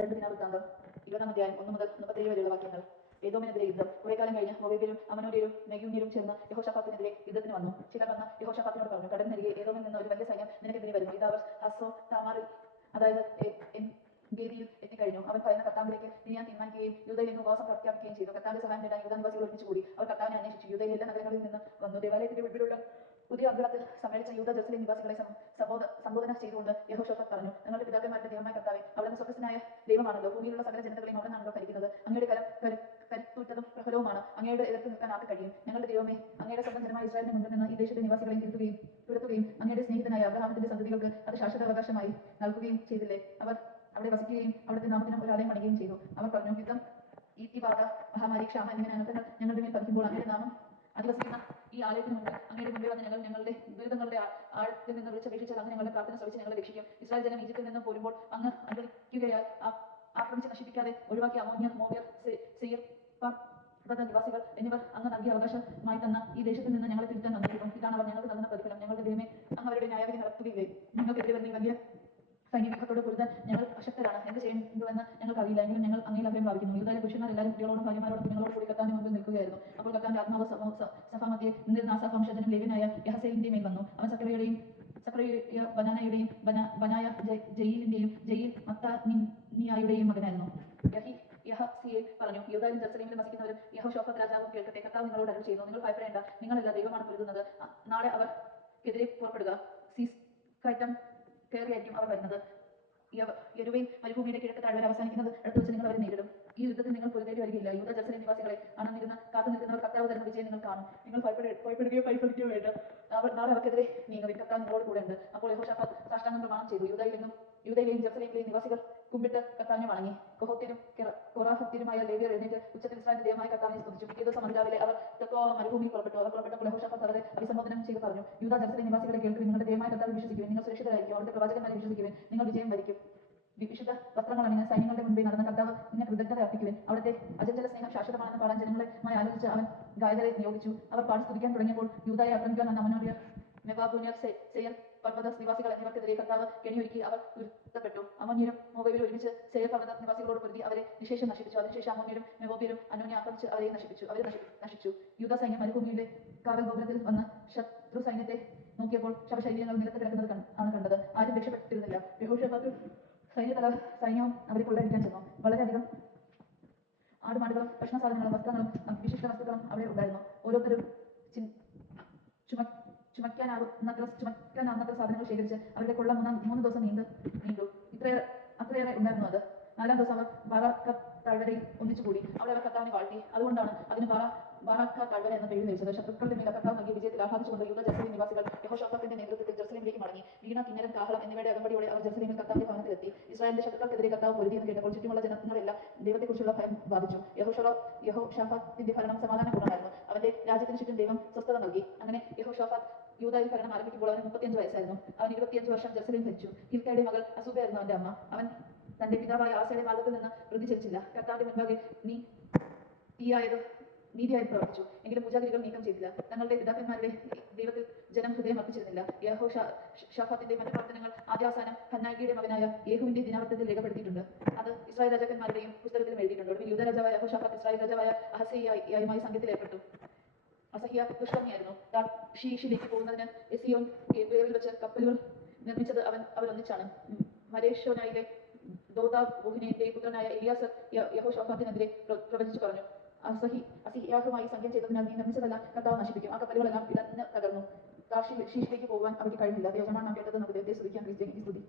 ദിനാവൃത്താന്തം 20-ാം അധ്യായം 1 മുതൽ 37 വരെയുള്ള വാക്യങ്ങൾ. ഏദോമിനെതിരെ യുദ്ധം. കുറെ കാലം കഴിഞ്ഞ് മോവാബ്യരും അമ്മോന്യരും മെഗൂന്യരും ചേർന്ന് യെഹോശാഫാത്തിനെതിരെ യുദ്ധത്തിന് വന്നു. ചിലർ വന്ന് യെഹോശാഫാത്തിനോട് പറഞ്ഞു, കടലിനരികെ ഏദോമിൽ നിന്ന് ഒരു വലിയ സൈന്യം നിനക്കെതിരെ വരുന്നു. ഇത് അവർ ഹസ്സോ താമാറിൽ, അതായത് എൻഗേദിയിൽ എത്തിക്കഴിഞ്ഞു. അവൻ ഭയന്ന കർത്താവിലേക്ക് തിരിയാൻ തീരുമാനിക്കുകയും യൂദയിൽ നിന്ന് ഉപവാസം പ്രഖ്യാപിക്കുകയും ചെയ്തു. കർത്താവിന്റെ സഹായം നേടാൻ യൂദാ നിവാസികൾ ഒരുമിച്ച് കൂടി. അവർ കർത്താവിനെ അന്വേഷിച്ചു. യൂദയിലെ എല്ലാ നഗരങ്ങളിൽ നിന്ന് വന്നു. ദേവാലയത്തിന്റെ മുൻപിലുള്ള പുതിയ അമ്പലത്തിൽ സമ്മേളിച്ച യൂദാ ജെറുസലേം നിവാസികളെ സംബോധന ചെയ്തുകൊണ്ട് യെഹോശാഫാത്ത് പറഞ്ഞു, ഞങ്ങളുടെ പിതാക്കന്മാരുടെ ദൈവമായ കർത്താവേ, അവിടുന്ന് സ്വർഗ്ഗസ്ഥനായ ദൈവമാണല്ലോ. ഭൂമിയിലുള്ള സകല ജനതകളെയും അവിടുന്നാണല്ലോ ഭരിക്കുന്നത്. അങ്ങയുടെ കരം കരുത്തുറ്റതും പ്രബലവുമാണ്. അങ്ങയുടെ എതിർത്ത് നിൽക്കാൻ ആർക്ക് കഴിയും? ഞങ്ങളുടെ ദൈവമേ, അങ്ങയുടെ സ്വന്തം ജനമായ ഇസ്രായേലിന്റെ മുമ്പിൽ നിന്ന് ഈ ദേശത്തെ നിവാസികളെയും തുരത്തുകയും അങ്ങയുടെ സ്നേഹിതനായ അബ്രഹാമിന്റെ സന്തതികൾക്ക് അത് ശാശ്വതാവകാശമായി നൽകുകയും ചെയ്തില്ലേ? അവർ അവിടെ വസിക്കുകയും അവിടുത്തെ നാമത്തിനും ഒരു ആലയം പണിയുകയും ചെയ്തു. അവർ പറഞ്ഞു, യുദ്ധം, ഈത്തിബാധ, മഹാമാരി, ക്ഷാമം എന്നിങ്ങനെ അനർത്ഥങ്ങൾ ഞങ്ങളുടെ മേൽ പതിക്കുമ്പോൾ അങ്ങയുടെ നാമം അധിവസിക്കുന്ന ഈ ആലയത്തിന് മുമ്പിൽ അങ്ങയുടെ മുമ്പിൽ വന്ന് ഞങ്ങളുടെ ദുരിതങ്ങളുടെ ആഴത്തിൽ നിന്ന് വിളിച്ചപേക്ഷിച്ചാൽ അങ്ങ് ഞങ്ങളുടെ പ്രാർത്ഥന ശ്രവിച്ച് ഞങ്ങളെ രക്ഷിക്കും. ഇസ്രായേൽ ജനം ഈജിപ്തിൽ നിന്ന് പോരുമ്പോൾ അങ്ങ് അനുവദിക്കുകയാൽ ആക്രമിച്ച് നശിപ്പിക്കാതെ ഒഴിവാക്കിയ അമ്മോന്യർ, മോവ്യർ, സെയിർ പർവ്വത നിവാസികൾ എന്നിവർ അങ്ങ് നൽകിയ അവകാശമായി തന്ന ഈ ദേശത്തിൽ നിന്ന് ഞങ്ങളെ തിരുത്താൻ വന്നിരിക്കുന്നു. ഇതാണ് അവർ ഞങ്ങൾക്ക് നൽകുന്ന പ്രതിഫലം. ഞങ്ങളുടെ ദൈവമേ, അങ്ങ് അവരുടെ ന്യായവിധി നടത്തുകയില്ലേ? നിങ്ങൾക്കെതിരെ വരുന്ന ഈ വലിയ സൈന്യവ്യൂഹത്തോട് പൊരുതാൻ ഞങ്ങൾ അശക്തരാണ്. എന്ത് ചെയ്യുന്നുവെന്ന് ഞങ്ങൾക്ക് അറിയില്ല. എങ്കിലും ഞങ്ങൾ അങ്ങയിൽ അഭയം പ്രാപിക്കുന്നു. യൂദായിലെ പുരുഷന്മാരെല്ലാവരും കുട്ടികളോടും ഭാര്യമാരോടും കുഞ്ഞുങ്ങളോടും കൂടി കർത്താവിന്റെ മുമ്പിൽ നിൽക്കുകയായിരുന്നു. അപ്പോൾ കർത്താവിന്റെ ആത്മാവ് സഫാമധ്യേ നിന്നിരുന്ന ആസാഫ് വംശജനും ലേവ്യനായ യഹസേലിന്റെ മേൽ വന്നു. അവൻ സക്കറിയയുടെയും ബനാനയുടെയും ബനായ ജയീലിന്റെയും ജയീൽ മത്താനിയായുടെയും മകനായിരുന്നു. യഹസിയേൽ പറഞ്ഞു, യൂദായിലും ജെറുസലേമിലും വസിക്കുന്നവരും യെഹോശാഫാത്ത് രാജാവും കേൾക്കട്ടെ. കർത്താവ് നിങ്ങളോട് അരുളി ചെയ്യുന്നു, നിങ്ങൾ ഭയപ്പെടേണ്ട. നിങ്ങളല്ല, ദൈവമാണ് പൊരുതുന്നത്. നാളെ അവർക്കെതിരെ പുറപ്പെടുക. സീസ് കയറ്റം കയറിയായിരിക്കും അവർ വരുന്നത്. യെരുവയിൽ മരുഭൂമിയുടെ കിഴക്ക് താഴ്വര അവസാനിക്കുന്നത് അടുത്ത് വെച്ച് നിങ്ങൾ അവരെ നേരിടും. ഈ യുദ്ധത്തിൽ നിങ്ങൾ പൊരുതേണ്ടി വരികയില്ല. യൂദാ ജെറുസലേം നിവാസികളെ അണഞ്ഞിരുന്ന് കാത്തു നിൽക്കുന്നവർ കർത്താവ് തരുന്ന വിജയം നിങ്ങൾ കാണും. നിങ്ങൾ ഭയപ്പെടുകയോ പരിഭ്രമിക്കുകയോ വേണ്ട. നാളെ അവർക്കെതിരെ നീങ്ങുവിൻ. കർത്താവ് നിങ്ങളോട് കൂടെ ഉണ്ട്. അപ്പോൾ യെഹോശാഫാത്ത് സാഷ്ടാംഗം പ്രമാണം ചെയ്തു. യൂദയിലെയും ജെറുസലേമിലെയും നിവാസികൾ കുമ്പിട്ട് കർത്താവിനെ വണങ്ങി. കൊഹാത്യരും കോറാഹത്യരുമായ ലേവ്യർ എഴുന്നേറ്റ് ഉച്ചത്തിൽ ഇസ്രായേലിന്റെ ദൈവമായ കർത്താവിനെ സ്തുതിച്ചു. പിറ്റേ ദിവസം അതിരാവിലെ അവർ തെക്കോവ മരുഭൂമിയിൽ പുറപ്പെട്ടു. അവർ പുറപ്പെട്ടപ്പോൾ യെഹോശാഫാത്ത് അവരെ അഭിസംബോധന ചെയ്ത് പറഞ്ഞു, യൂദാ ജെറുസലേം നിവാസികളെ കേൾക്കുവിൻ. നിങ്ങളുടെ ദൈവമായ കർത്താവിൽ വിശ്വസിക്കുവിൻ. നിങ്ങൾ സുരക്ഷിതരായിരിക്കും. അവിടുത്തെ പ്രവാചകന്മാരെ വിശ്വസിക്കുവിൻ. നിങ്ങൾ വിജയം വരിക്കും. വിശുദ്ധ വസ്ത്രങ്ങൾ അണിഞ്ഞ് സൈന്യങ്ങളുടെ മുൻപിൽ നടന്ന കർത്താവ് നിന്നെ കൃതജ്ഞത അർപ്പിക്കുവിൻ. അവിടുത്തെ അചഞ്ചല സ്നേഹം ശാശ്വതമാണെന്ന് പാടാൻ ജനങ്ങളുമായി ആലോചിച്ച് അവൻ ഗായകരെ നിയോഗിച്ചു. അവർ പാടി സ്തുതിക്കാൻ തുടങ്ങിയപ്പോൾ യൂദായെ ആക്രമിക്കാൻ വന്ന അമ്മോന്യർ, മെഗൂന്യർ, സെയർ പർവ്വത നിവാസികൾ എന്നിവർക്കെതിരെ കർത്താവ് കെണിയൊരുക്കി. അവർ തുരത്തപ്പെട്ടു. അമ്മോന്യരും മോവാബ്യരും ഒരുമിച്ച് സെയർ പർവ്വത നിവാസികളോട് പൊരുതി അവരെ നിശേഷം നശിപ്പിച്ചു. അതിനുശേഷം അമ്മോന്യരും മെഗൂന്യരും അന്യോന്യം ആക്രമിച്ച് അവരെ നശിച്ചു. യൂദാ സൈന്യം മരുഭൂമിയുടെ കാവൽ ഗോപുരത്തിൽ വന്ന് ശത്രു സൈന്യത്തെ നോക്കിയപ്പോൾ ശവശരീരങ്ങൾ നിലത്ത് കിടക്കുന്നത് ആണ് കണ്ടത്. ആരും രക്ഷപ്പെട്ടിരുന്നില്ല. യെഹോശാഫാത്തും സൈന്യവും അവരെ കൊള്ളയടിക്കാൻ ചെന്നു. വളരെയധികം ആടുമാടുകളും ഭക്ഷണസാധനങ്ങളും വസ്ത്രങ്ങളും വിശിഷ്ട വസ്തുക്കളും അവിടെ ഉണ്ടായിരുന്നു. ഓരോരുത്തരും ചുമക്കാനാവുന്നത്ര സാധനങ്ങൾ ശേഖരിച്ച് അവരുടെ കൊള്ള 3 ദിവസം നീണ്ടു. അത്രയേറെ ഉണ്ടായിരുന്നു അത്. 4-ാം ദിവസം അവർ ബാറാഖത്ത് താഴ്വരയിൽ ഒന്നിച്ചുകൂടി. അവിടെ അവർ കർത്താവിനെ വാഴ്ത്തി. അതുകൊണ്ടാണ് അതിന് ബാറാഖത്ത് താഴ്വര എന്ന പേര് ലഭിച്ചത്. ശത്രുക്കളുടെ മേൽ കർത്താവ് നൽകിയ വിജയത്തിൽ ആഹ്ലാദിച്ചുകൊണ്ട് യൂദാ ജെറുസലേം നിവാസികൾ യഹോശാഫാത്തിന്റെ നേതൃത്വത്തിൽ ജെറുസലേമിലേക്ക് മടങ്ങി. വീണ, കിന്നരം, കാഹളം എന്നിവയുടെ അകമ്പടിയോടെ അവർ ജെറുസലേമിൽ കർത്താവിന്റെ ഭവനത്തിലെത്തി. ഇസ്രായേലിന്റെ ശത്രുക്കൾക്കെതിരെ കർത്താവ് പൊരുതിയെന്ന് കേട്ടപ്പോൾ ചുറ്റുമുള്ള ജനങ്ങളെല്ലാം ദൈവത്തെക്കുറിച്ചുള്ള ഭയം ബാധിച്ചു. യഹോശാഫാത്തിന്റെ ഭരണം സമാധാനപൂർണ്ണമായിരുന്നു. അവന്റെ രാജ്യത്തിന് ചുറ്റും ദൈവം സ്വസ്ഥത നൽകി. അങ്ങനെ യഹോശാഫാത്ത് യൂദായിൽ ഭരണം ആരംഭിക്കുമ്പോൾ അവന് 35 വയസ്സായിരുന്നു. അവൻ 25 വർഷം ജെറുസലേം ഭരിച്ചു. ഹിൽക്കയുടെ മകൾ അസൂബയായിരുന്നു അവന്റെ അമ്മ. അവൻ തന്റെ പിതാവായ ആസയുടെ മാർഗ്ഗത്തിൽ നിന്ന് വൃദ്ധിചരിച്ചില്ല. കർത്താവിന്റെ മുൻപാകെ നീതിയായത് പ്രവർത്തിച്ചു. എങ്കിലും പൂജാഗിരികൾ നീക്കം ചെയ്തില്ല. തങ്ങളുടെ പിതാക്കന്മാരുടെ ദൈവത്തിൽ ജനം ഹൃദയം അർപ്പിച്ചിരുന്നില്ല. യഹോശാഫാത്തിന്റെ മറ്റു പ്രവർത്തനങ്ങൾ ആദ്യാവസാനം ഹന്നായിയുടെ മകനായ യേഹൂവിന്റെ ദിനാവൃത്തത്തിൽ രേഖപ്പെടുത്തിയിട്ടുണ്ട്. അത് ഇസ്രായേൽ രാജാക്കന്മാരുടെയും പുസ്തകത്തിലും എഴുതിയിട്ടുണ്ട്. ഒടുവിൽ യൂദാ രാജാവായ യഹോശാഫാത്ത് ഇസ്രായേൽ രാജാവായ അഹസ്യയുമായി സംഘത്തിൽ ഏർപ്പെട്ടു. അസഹ്യ ദുഷ്കർമ്മിയായിരുന്നു. താർഷീഷിലേക്ക് പോകുന്നതിന് എസിയോൻ ഗേബറിൽ വെച്ച് കപ്പലുകൾ നിർമ്മിച്ചത് അവരൊന്നിച്ചാണ്. മരേഷോനായിലെ ദോദാബൂഹിന്റെ പുത്രനായ എലിയാസർ യഹോശാഫാത്തിനെതിരെ പ്രവചിച്ചു പറഞ്ഞു, അസഹ്യാഹുമായി സംഖ്യം ചെയ്തതിനാൽ നീ നിർമ്മിച്ചതെല്ലാം കർത്താവ് നശിപ്പിക്കും. ആ കപ്പലുകളെല്ലാം ഇടഞ്ഞ് തകർന്നു. താർഷീഷിലേക്ക് പോകുവാൻ അവയ്ക്ക് കഴിഞ്ഞില്ല. യജമാൻ നാം കേട്ടത് നമുക്ക് ദൈവത്തെ സ്തുതിക്കാം. ക്രിസ്തുവിനെ സ്തുതി.